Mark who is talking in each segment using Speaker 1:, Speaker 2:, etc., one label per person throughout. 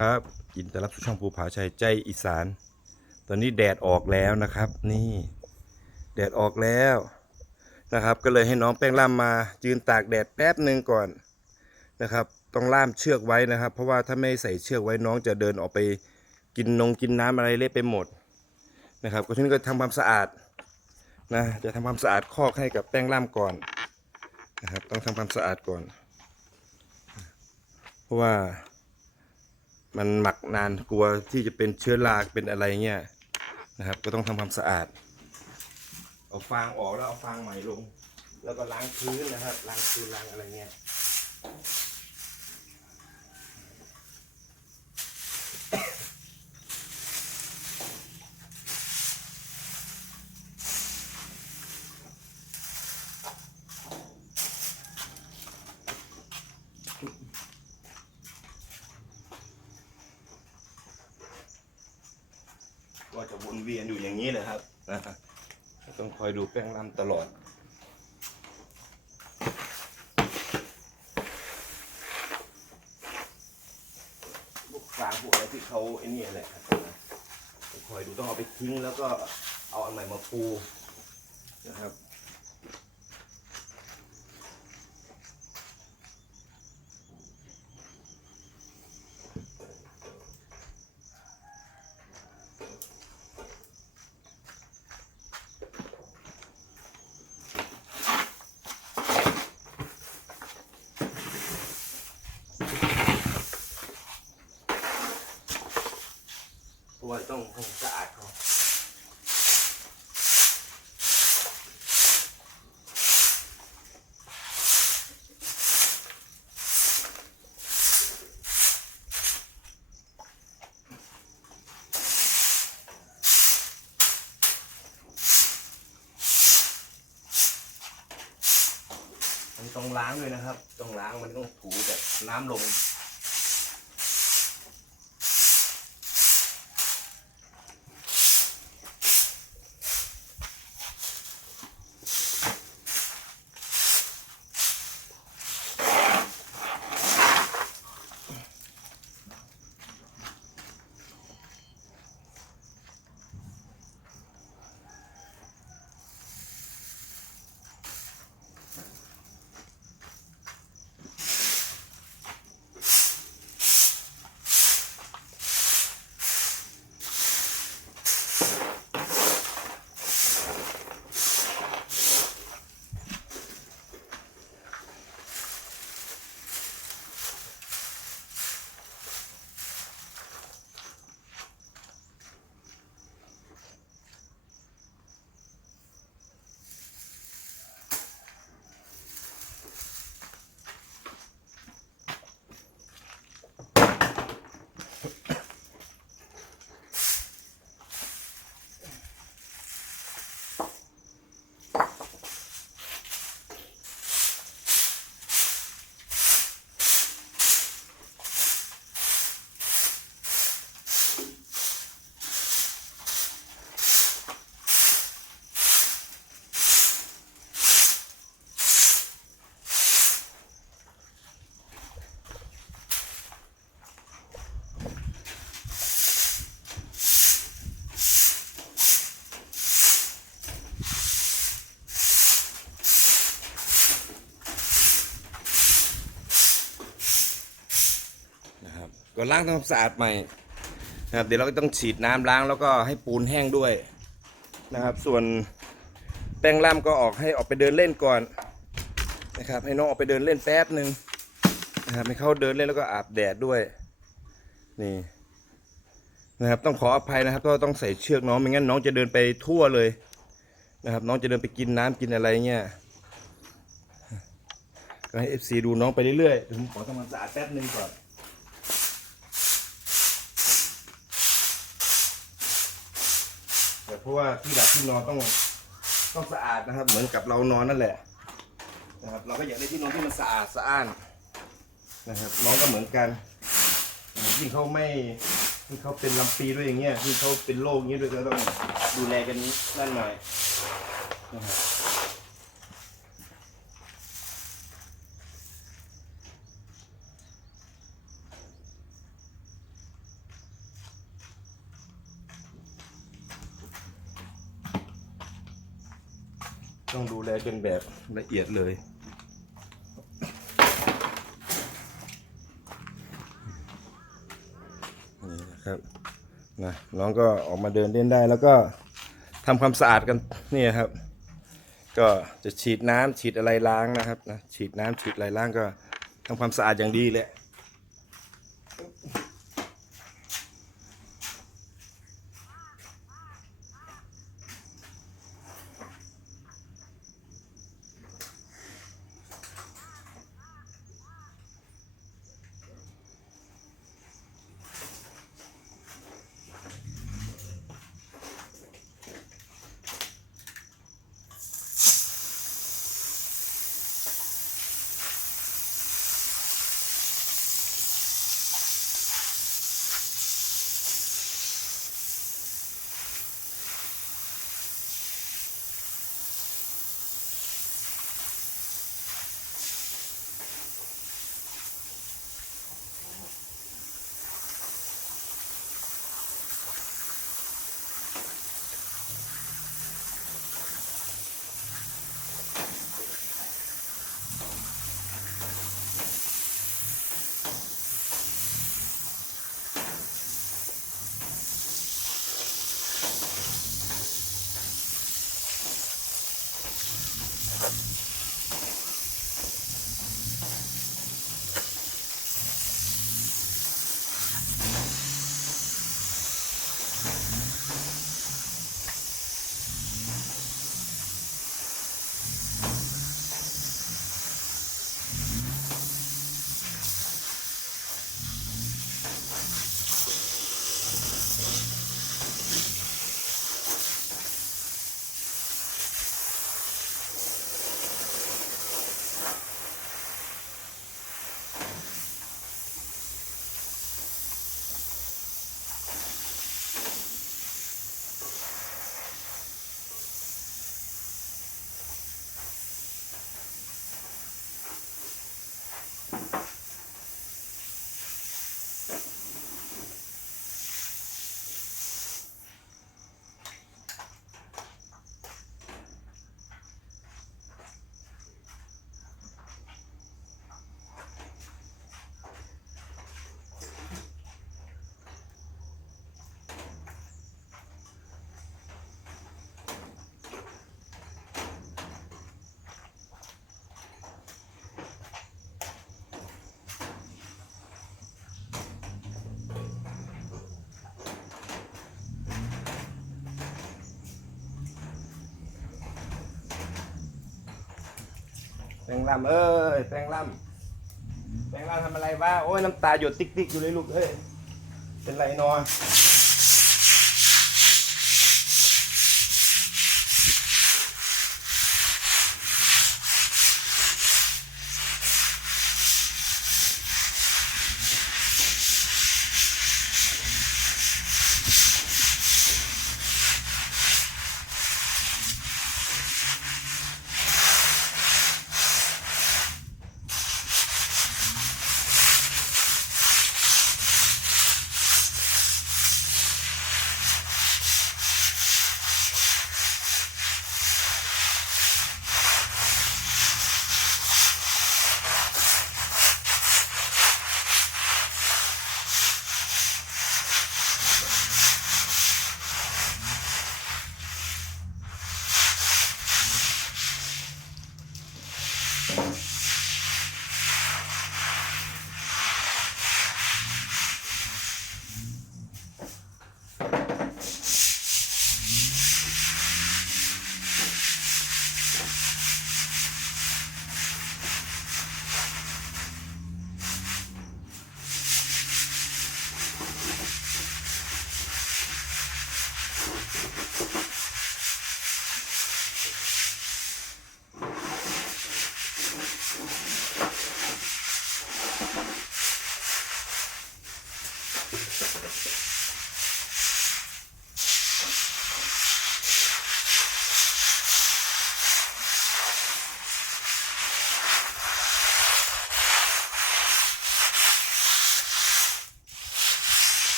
Speaker 1: ครับยินดีต้อนรับสู่ช่องภูผาชัยใจอีสาน ตอนนี้แดดออกแล้วนะครับ นี่ แดดออกแล้วนะครับ ก็เลยให้น้องแป้งล่ามมายืนตากแดดแป๊บหนึ่งก่อนนะครับ ต้องล่ามเชือกไว้นะครับ เพราะว่าถ้าไม่ใส่เชือกไว้น้องจะเดินออกไปกินนงกินน้ำอะไรเละไปหมดนะครับก็ทีนี้ก็ทำความสะอาดนะจะทำความสะอาดคอกให้กับแป้งล่ามก่อนนะครับ ต้องทำความสะอาดก่อน เพราะว่า มันหมักนานกลัวที่จะเป็นเชื้อราเป็นอะไรเงี้ยนะครับ ก็ต้องทำความสะอาด เอาฟางออกแล้วเอาฟางใหม่ลง แล้วก็ล้างพื้นนะครับ ล้างพื้นล้างอะไรเงี้ย ก็จะวนเวียนอยู่อย่างนี้เลยครับนะต้องคอยดูแป้งล่ำตลอดพวกฟางพวกอะไรที่เขาไอ้นี่แหละครับต้องคอยดูต้องเอาไปทิ้งแล้วก็เอาอันใหม่มาปูนะครับ ราะว่าต้องทำสะอาดเขามันต้องล้างด้วยนะครับ ต้องล้างมันต้องถูแบบน้ำลง น ก็ล้างทำความสะอาดใหม่นะครับเดี๋ยวเราก็ต้องฉีดน้ำล้างแล้วก็ให้ปูนแห้งด้วยนะครับ ส่วนแป้งล่ำก็ออกให้ออกไปเดินเล่นก่อนนะครับ ให้น้องออกไปเดินเล่นแป๊บหนึ่งนะครับให้เขาเดินเล่นแล้วก็อาบแดดด้วยนี่นะครับต้องขออภัยนะครับเพราะว่าต้องใส่เชือกน้องไม่งั้นน้องจะเดินไปทั่วเลยนะครับ น้องจะเดินไปกินน้ำกินอะไรเงี้ยก็ให้เอฟซีดูน้องไปเรื่อยๆผมขอทำความสะอาดแป๊บหนึ่งก่อน แต่เพราะว่าที่ดับที่นอนต้องต้องสะอาดนะครับ เหมือนกับเรานอนนั่นแหละนะครับ เราก็อยากได้ที่นอนที่มันสะอาดสะอ้านนะครับน้องก็เหมือนกันยิ่งเขาไม่ยิ่งเขาเป็นลำปีด้วยอย่างเงี้ยยิ่งเขาเป็นโรคอย่างเงี้ยด้วยก็ต้องดูแลกันนั่นหน่อยนะครับ ต้องดูแลจนแบบละเอียดเลย นี่นะครับนะน้องก็ออกมาเดินเล่นได้แล้วก็ทำความสะอาดกันนี่ครับ ก็จะฉีดน้ำฉีดอะไรล้างนะครับนะฉีดน้ำฉีดอะไรล้างก็ทำความสะอาดอย่างดีเลย งลำเอ้ยแปลงลำแปลงลำทำอะไรวะโอ้ยน้ำตาหยดติ๊กติ๊กอยู่เลยลูกเอ้ยเป็นไรนอน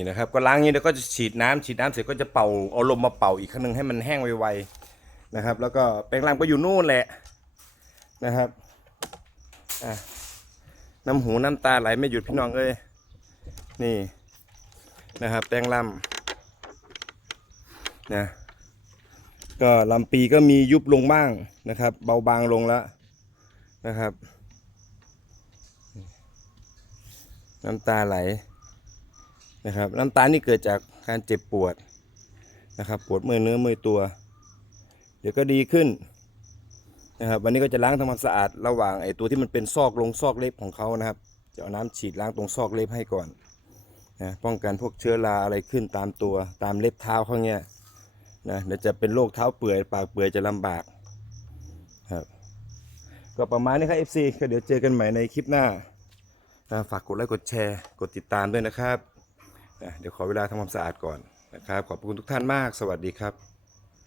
Speaker 1: นี่นะครับก็ล้างนี้แล้วก็จะฉีดน้ำฉีดน้ำเสร็จก็จะเป่าเอาลมมาเป่าอีกครั้งหนึ่งให้มันแห้งไวๆนะครับ แล้วก็แป้งรำก็อยู่นู่นแหละนะครับอะน้ำหูน้ำตาไหลไม่หยุดพี่น้องเอ้ยนี่นะครับ แป้งรำนะก็ลำปีก็มียุบลงบ้างนะครับ เบาบางลงแล้วนะครับ น้ำตาไหล นะครับ น้ำตาลนี่เกิดจากการเจ็บปวดนะครับ ปวดเมื่อยเนื้อเมื่อยตัว เดี๋ยวก็ดีขึ้นนะครับวันนี้ก็จะล้างทำความสะอาดระหว่างไอ้ตัวที่มันเป็นซอกลงซอกเล็บของเขานะครับจะเอาน้ำฉีดล้างตรงซอกเล็บให้ก่อนนะป้องกันพวกเชื้อราอะไรขึ้นตามตัวตามเล็บเท้าเขาเนี่ยนะเดี๋ยวจะเป็นโรคเท้าเปื่อยปากเปื่อยจะลำบากครับก็ประมาณนี้ครับ FC ก็เดี๋ยวเจอกันใหม่ในคลิปหน้านะฝากกดไลค์กดแชร์กดติดตามด้วยนะครับ เดี๋ยวขอเวลาทำความสะอาดก่อนนะครับ ขอบคุณทุกท่านมาก สวัสดีครับ